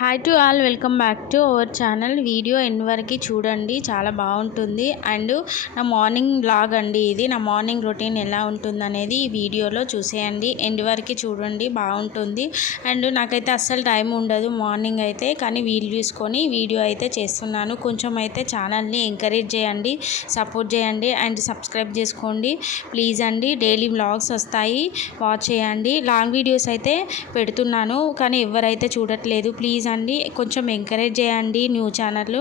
Hi to all, welcome back to our channel. Video end వరకు చూడండి, చాలా బాగుంటుంది. అండ్ నా మార్నింగ్ బ్లాగ్ అండి ఇది. నా మార్నింగ్ రొటీన్ ఎలా ఉంటుంది అనేది ఈ వీడియోలో చూసేయండి. ఎండ్ వరకు చూడండి, బాగుంటుంది. అండ్ నాకైతే అస్సలు టైం ఉండదు మార్నింగ్ అయితే, కానీ వీలు చూసుకొని వీడియో అయితే చేస్తున్నాను. కొంచెం అయితే ఛానల్ని ఎంకరేజ్ చేయండి, సపోర్ట్ చేయండి అండ్ సబ్స్క్రైబ్ చేసుకోండి ప్లీజ్ అండి. డైలీ బ్లాగ్స్ వస్తాయి, వాచ్ చేయండి. లాంగ్ వీడియోస్ అయితే పెడుతున్నాను కానీ ఎవరైతే చూడట్లేదు, ప్లీజ్ అండి కొంచెం ఎంకరేజ్ చేయండి న్యూ ఛానల్.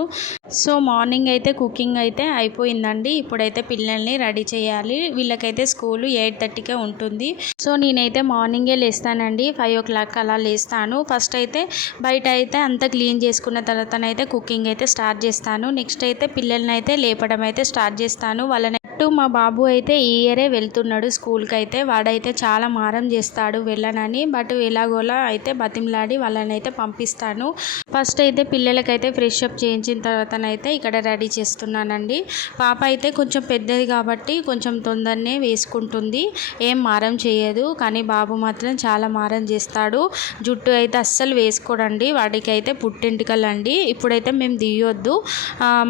సో మార్నింగ్ అయితే కుకింగ్ అయితే అయిపోయిందండి. ఇప్పుడైతే పిల్లల్ని రెడీ చేయాలి. వీళ్ళకైతే స్కూల్ 8:30కే ఉంటుంది. సో నేనైతే మార్నింగే లేస్తానండి, 5 o'clock అలా లేస్తాను. ఫస్ట్ అయితే బయట అయితే అంతా క్లీన్ చేసుకున్న తర్వాతనైతే కుకింగ్ అయితే స్టార్ట్ చేస్తాను. నెక్స్ట్ అయితే పిల్లల్ని అయితే లేపడం అయితే స్టార్ట్ చేస్తాను. వాళ్ళని మా బాబు అయితే ఈ ఇయరే వెళ్తున్నాడు స్కూల్కి. అయితే వాడైతే చాలా మారం చేస్తాడు వెళ్ళనని, బట్ ఎలాగోలా అయితే బతిమలాడి వాళ్ళని అయితే పంపిస్తాను. ఫస్ట్ అయితే పిల్లలకైతే ఫ్రెష్ అప్ చేయించిన తర్వాతనైతే ఇక్కడ రెడీ చేస్తున్నానండి. పాప అయితే కొంచెం పెద్దది కాబట్టి కొంచెం తొందరనే వేసుకుంటుంది, ఏం మారం చేయదు. కానీ బాబు మాత్రం చాలా మారం చేస్తాడు. జుట్టు అయితే అస్సలు వేసుకోడండి, వాడికి అయితే పుట్టింటికలు అండి. ఇప్పుడైతే మేము తీయొద్దు,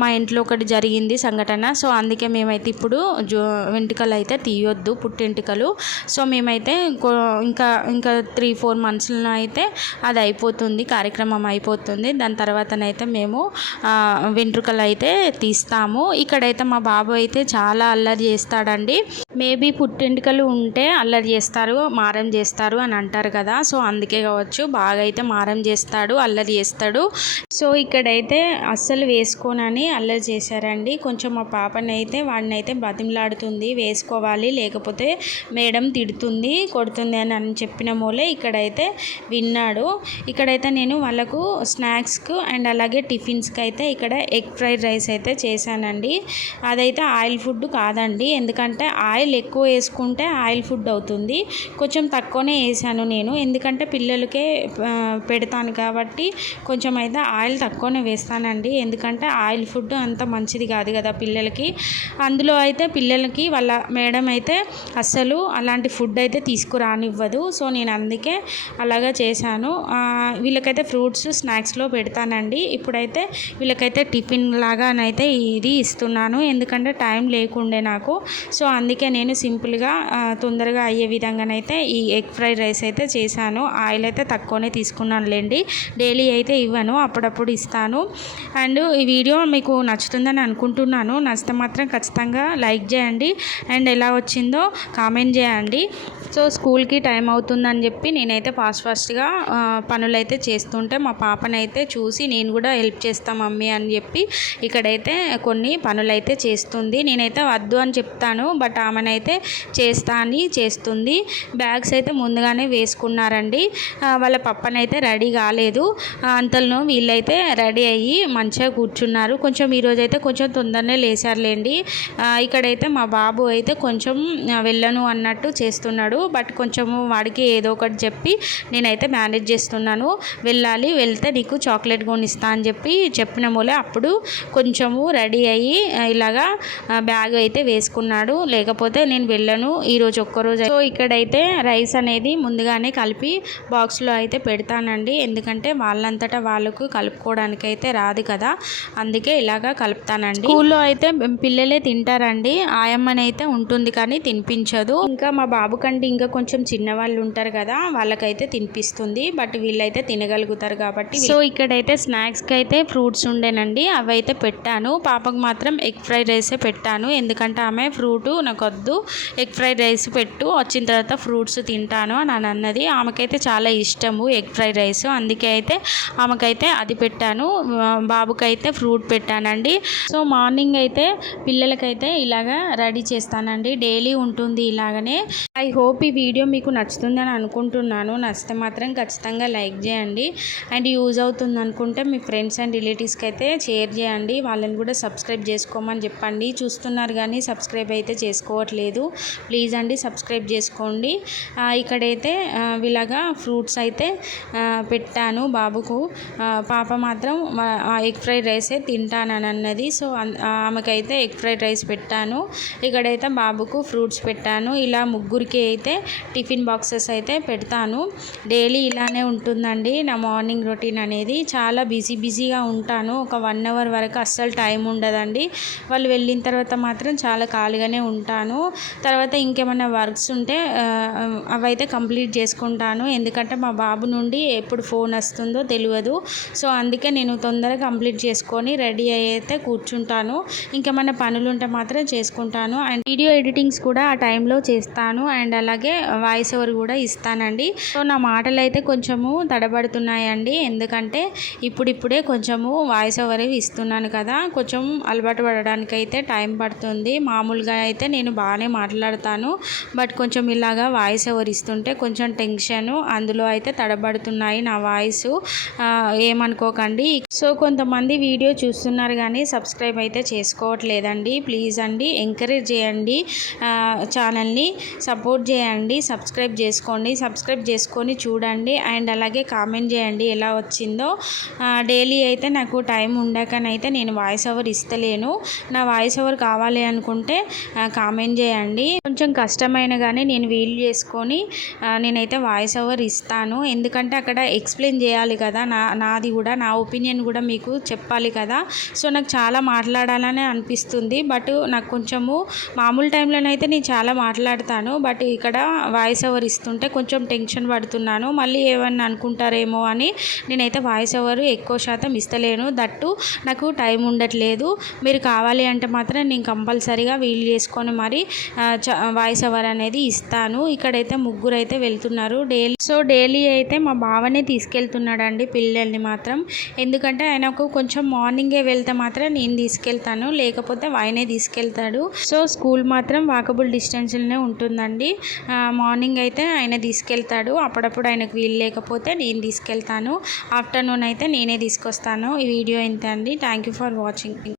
మా ఇంట్లో ఒకటి జరిగింది సంఘటన. సో అందుకే మేమైతే ఇప్పుడు వెంట్రుకలు అయితే తీయొద్దు, పుట్టింటికలు. సో మేమైతే ఇంకా 3-4 monthsలో అయితే అది అయిపోతుంది, కార్యక్రమం అయిపోతుంది. దాని తర్వాతనైతే మేము వెంట్రుకలు అయితే తీస్తాము. ఇక్కడైతే మా బాబు అయితే చాలా అల్లరి చేస్తాడండి. మేబీ పుట్టింటికలు ఉంటే అల్లరి చేస్తారు, మారం చేస్తారు అని అంటారు కదా, సో అందుకే కావచ్చు. బాగా అయితే మారం చేస్తాడు, అల్లరి చేస్తాడు. సో ఇక్కడైతే అస్సలు వేసుకోనని అల్లరి చేశారండి. కొంచెం మా పాపని అయితే వాడిని అయితే బతిమలాడుతుంది, వేసుకోవాలి లేకపోతే మేడం తిడుతుంది, కొడుతుంది అని చెప్పిన మూలే ఇక్కడైతే విన్నాడు. ఇక్కడైతే నేను వాళ్ళకు స్నాక్స్కు అండ్ అలాగే టిఫిన్స్కి అయితే ఇక్కడ ఎగ్ ఫ్రైడ్ రైస్ అయితే చేశానండి. అదైతే ఆయిల్ ఫుడ్ కాదండి, ఎందుకంటే ఆయిల్ ఎక్కువ వేసుకుంటే ఆయిల్ ఫుడ్ అవుతుంది. కొంచెం తక్కువనే వేసాను నేను, ఎందుకంటే పిల్లలకే పెడతాను కాబట్టి కొంచెం అయితే ఆయిల్ తక్కువనే వేస్తానండి. ఎందుకంటే ఆయిల్ ఫుడ్ అంత మంచిది కాదు కదా పిల్లలకి. అందులో అయితే పిల్లలకి వాళ్ళ మేడం అయితే అస్సలు అలాంటి ఫుడ్ అయితే తీసుకురానివ్వదు. సో నేను అందుకే అలాగా చేశాను. వీళ్ళకైతే ఫ్రూట్స్ స్నాక్స్లో పెడతానండి. ఇప్పుడైతే వీళ్ళకైతే టిఫిన్ లాగానైతే ఇది ఇస్తున్నాను, ఎందుకంటే టైం లేకుండే నాకు. సో అందుకే నేను సింపుల్గా తొందరగా అయ్యే విధంగానైతే ఈ ఎగ్ ఫ్రైడ్ రైస్ అయితే చేశాను. ఆయిల్ అయితే తక్కువనే తీసుకున్నానులేండి, డైలీ అయితే ఇవ్వను, అప్పుడప్పుడు ఇస్తాను. అండ్ ఈ వీడియో మీకు నచ్చుతుందని అనుకుంటున్నాను. నచ్చితే మాత్రం ఖచ్చితంగా లైక్ చేయండి అండ్ ఎలా వచ్చిందో కామెంట్ చేయండి. సో స్కూల్కి టైం అవుతుందని చెప్పి నేనైతే ఫాస్ట్గా పనులైతే చేస్తుంటే మా పాపనైతే చూసి నేను కూడా హెల్ప్ చేస్తాను మమ్మీ అని చెప్పి ఇక్కడైతే కొన్ని పనులైతే చేస్తుంది. నేనైతే వద్దు అని చెప్తాను, బట్ ఆమెనైతే చేస్తా అని చేస్తుంది. బ్యాగ్స్ అయితే ముందుగానే వేసుకున్నారండి. వాళ్ళ పప్పనైతే రెడీ కాలేదు, అంతలో వీళ్ళైతే రెడీ అయ్యి మంచిగా కూర్చున్నారు. కొంచెం ఈరోజు అయితే కొంచెం తొందరనే లేచారులేండి. ఇక్కడైతే మా బాబు అయితే కొంచెం వెళ్ళను అన్నట్టు చేస్తున్నాడు, బట్ కొంచెము వాడికి ఏదో ఒకటి చెప్పి నేనైతే మేనేజ్ చేస్తున్నాను. వెళ్ళాలి, వెళ్తే నీకు చాక్లెట్ కొనిస్తా అని చెప్పిన మూలే అప్పుడు కొంచెము రెడీ అయ్యి ఇలాగా బ్యాగ్ అయితే వేసుకున్నాడు. లేకపోతే నేను వెళ్ళను ఈరోజు ఒక్కరోజు. సో ఇక్కడైతే రైస్ అనేది ముందుగానే కలిపి బాక్స్లో అయితే పెడతానండి, ఎందుకంటే వాళ్ళంతటా వాళ్ళకు కలుపుకోవడానికి అయితే రాదు కదా, అందుకే ఇలాగా కలుపుతానండి. స్కూల్లో అయితే పిల్లలే తింటారండి, ఆయమ్మని అయితే ఉంటుంది కానీ తినిపించదు. ఇంకా మా బాబు కంటే ఇంకా కొంచెం చిన్నవాళ్ళు ఉంటారు కదా, వాళ్ళకైతే తినిపిస్తుంది, బట్ వీళ్ళైతే తినగలుగుతారు కాబట్టి. సో ఇక్కడైతే స్నాక్స్కి అయితే ఫ్రూట్స్ ఉండేనండి, అవి అయితే పెట్టాను. పాపకు మాత్రం ఎగ్ ఫ్రైడ్ రైసే పెట్టాను, ఎందుకంటే ఆమె ఫ్రూటు నాకు వద్దు, ఎగ్ ఫ్రైడ్ రైస్ పెట్టు, వచ్చిన తర్వాత ఫ్రూట్స్ తింటాను అని అన్నది. ఆమెకైతే చాలా ఇష్టము ఎగ్ ఫ్రైడ్ రైస్, అందుకే అయితే ఆమెకైతే అది పెట్టాను. బాబుకైతే ఫ్రూట్ పెట్టానండి. సో మార్నింగ్ అయితే పిల్లలకైతే ఇలాగా రెడీ చేస్తానండి, డైలీ ఉంటుంది ఇలాగనే. ఐ హోప్ ఈ వీడియో మీకు నచ్చుతుందని అనుకుంటున్నాను. నచ్చితే మాత్రం ఖచ్చితంగా లైక్ చేయండి అండ్ యూజ్ అవుతుంది అనుకుంటే మీ ఫ్రెండ్స్ అండ్ రిలేటివ్స్కి అయితే షేర్ చేయండి. వాళ్ళని కూడా సబ్స్క్రైబ్ చేసుకోమని చెప్పండి. చూస్తున్నారు కానీ సబ్స్క్రైబ్ అయితే చేసుకోవట్లేదు, ప్లీజ్ అండి సబ్స్క్రైబ్ చేసుకోండి. ఇక్కడైతే ఇలాగా ఫ్రూట్స్ అయితే పెట్టాను బాబుకు. పాప మాత్రం ఎగ్ ఫ్రైడ్ రైసే తింటానని అన్నది. సో ఆమెకైతే ఎగ్ ఫ్రైడ్ రైస్ పెట్టాను. ఇక్కడైతే బాబుకు ఫ్రూట్స్ పెట్టాను. ఇలా ముగ్గురికి ముగ్గురికి అయితే టిఫిన్ బాక్సెస్ అయితే పెడతాను. డైలీ ఇలానే ఉంటుందండి నా మార్నింగ్ రొటీన్ అనేది. చాలా బిజీగా ఉంటాను. ఒక 1 అవర్ వరకు అస్సలు టైం ఉండదండి. వాళ్ళు వెళ్ళిన తర్వాత మాత్రం చాలా ఖాళీగానే ఉంటాను. తర్వాత ఇంకేమైనా వర్క్స్ ఉంటే అవైతే కంప్లీట్ చేసుకుంటాను. ఎందుకంటే మా బాబు నుండి ఎప్పుడు ఫోన్ వస్తుందో తెలియదు. సో అందుకే నేను తొందరగా కంప్లీట్ చేసుకొని రెడీ అయితే కూర్చుంటాను. ఇంకేమైనా పనులు ఉంటే మాత్రం చేసుకుంటాను. అండ్ వీడియో ఎడిటింగ్స్ కూడా ఆ టైంలో చేస్తాను. అండ్ అలాగే వాయిస్ ఓవర్ కూడా ఇస్తానండి. సో నా మాటలు అయితే కొంచెము తడబడుతున్నాయండి. ఎందుకంటే ఇప్పుడిప్పుడే కొంచెము వాయిస్ ఓవర్ ఇస్తున్నాను కదా, కొంచెం అలవాటు పడడానికి అయితే టైం పడుతుంది. మామూలుగా అయితే నేను బాగానే మాట్లాడతాను. బట్ కొంచెం ఇలాగా వాయిస్ ఓవర్ ఇస్తుంటే కొంచెం టెన్షన్, అందులో అయితే తడబడుతున్నాయి నా వాయిస్. ఏమనుకోకండి. సో కొంతమంది వీడియో చూస్తున్నారు కానీ సబ్స్క్రైబ్ అయితే చేసుకోవట్లేదండి. ప్లీజ్ అండి ఎంకరేజ్ చేయండి, ఛానల్ని సపోర్ట్ చేయండి, సబ్స్క్రైబ్ చేసుకోండి. సబ్స్క్రైబ్ చేసుకొని చూడండి. అండ్ అలాగే కామెంట్ చేయండి ఎలా వచ్చిందో. డైలీ అయితే నాకు టైం ఉండకనైతే నేను వాయిస్ ఓవర్ ఇస్తలేను. నా వాయిస్ ఓవర్ కావాలి అనుకుంటే కామెంట్ చేయండి. కొంచెం కష్టమైన కానీ నేను వీలు చేసుకొని నేనైతే వాయిస్ ఓవర్ ఇస్తాను. ఎందుకంటే అక్కడ ఎక్స్ప్లెయిన్ చేయాలి కదా, నాది కూడా నా ఒపీనియన్ కూడా మీకు చెప్పాలి కదా. సో నాకు చాలా మాట్లాడాలనే అనిపిస్తుంది. బట్ నాకు కొంచెము మామూలు టైంలోనైతే నేను చాలా మాట్లాడతాను. బట్ ఇక్కడ వాయిస్ ఓవర్ ఇస్తుంటే కొంచెం టెన్షన్ పడుతున్నాను. మళ్ళీ ఏమన్నా అనుకుంటారేమో అని నేనైతే వాయిస్ ఓవర్ ఎక్కువ శాతం ఇస్తలేను. దట్టు నాకు టైం ఉండట్లేదు. మీరు కావాలి అంటే మాత్రం నేను కంపల్సరీగా వీలు చేసుకొని మరి వాయిస్ ఓవర్ అనేది ఇస్తాను. ఇక్కడైతే ముగ్గురు అయితే వెళ్తున్నారు డైలీ. సో డైలీ అయితే మా బావనే తీసుకెళ్తున్నాడండి పిల్లల్ని మాత్రం. ఎందుకంటే ఆయనకు కొంచెం మార్నింగే వెళ్తే మాత్రం నేను తీసుకెళ్తాను, లేకపోతే ఆయనే తీసుకెళ్తాడు. సో స్కూల్ మాత్రం వాకబుల్ డిస్టెన్స్లోనే ఉంటుందండి. మార్నింగ్ అయితే ఆయన తీసుకెళ్తాడు. అప్పుడప్పుడు ఆయనకు వీలు లేకపోతే నేను తీసుకెళ్తాను. ఆఫ్టర్నూన్ అయితే నేనే తీసుకొస్తాను. ఈ వీడియో ఇంతే అండి. Thank you for watching.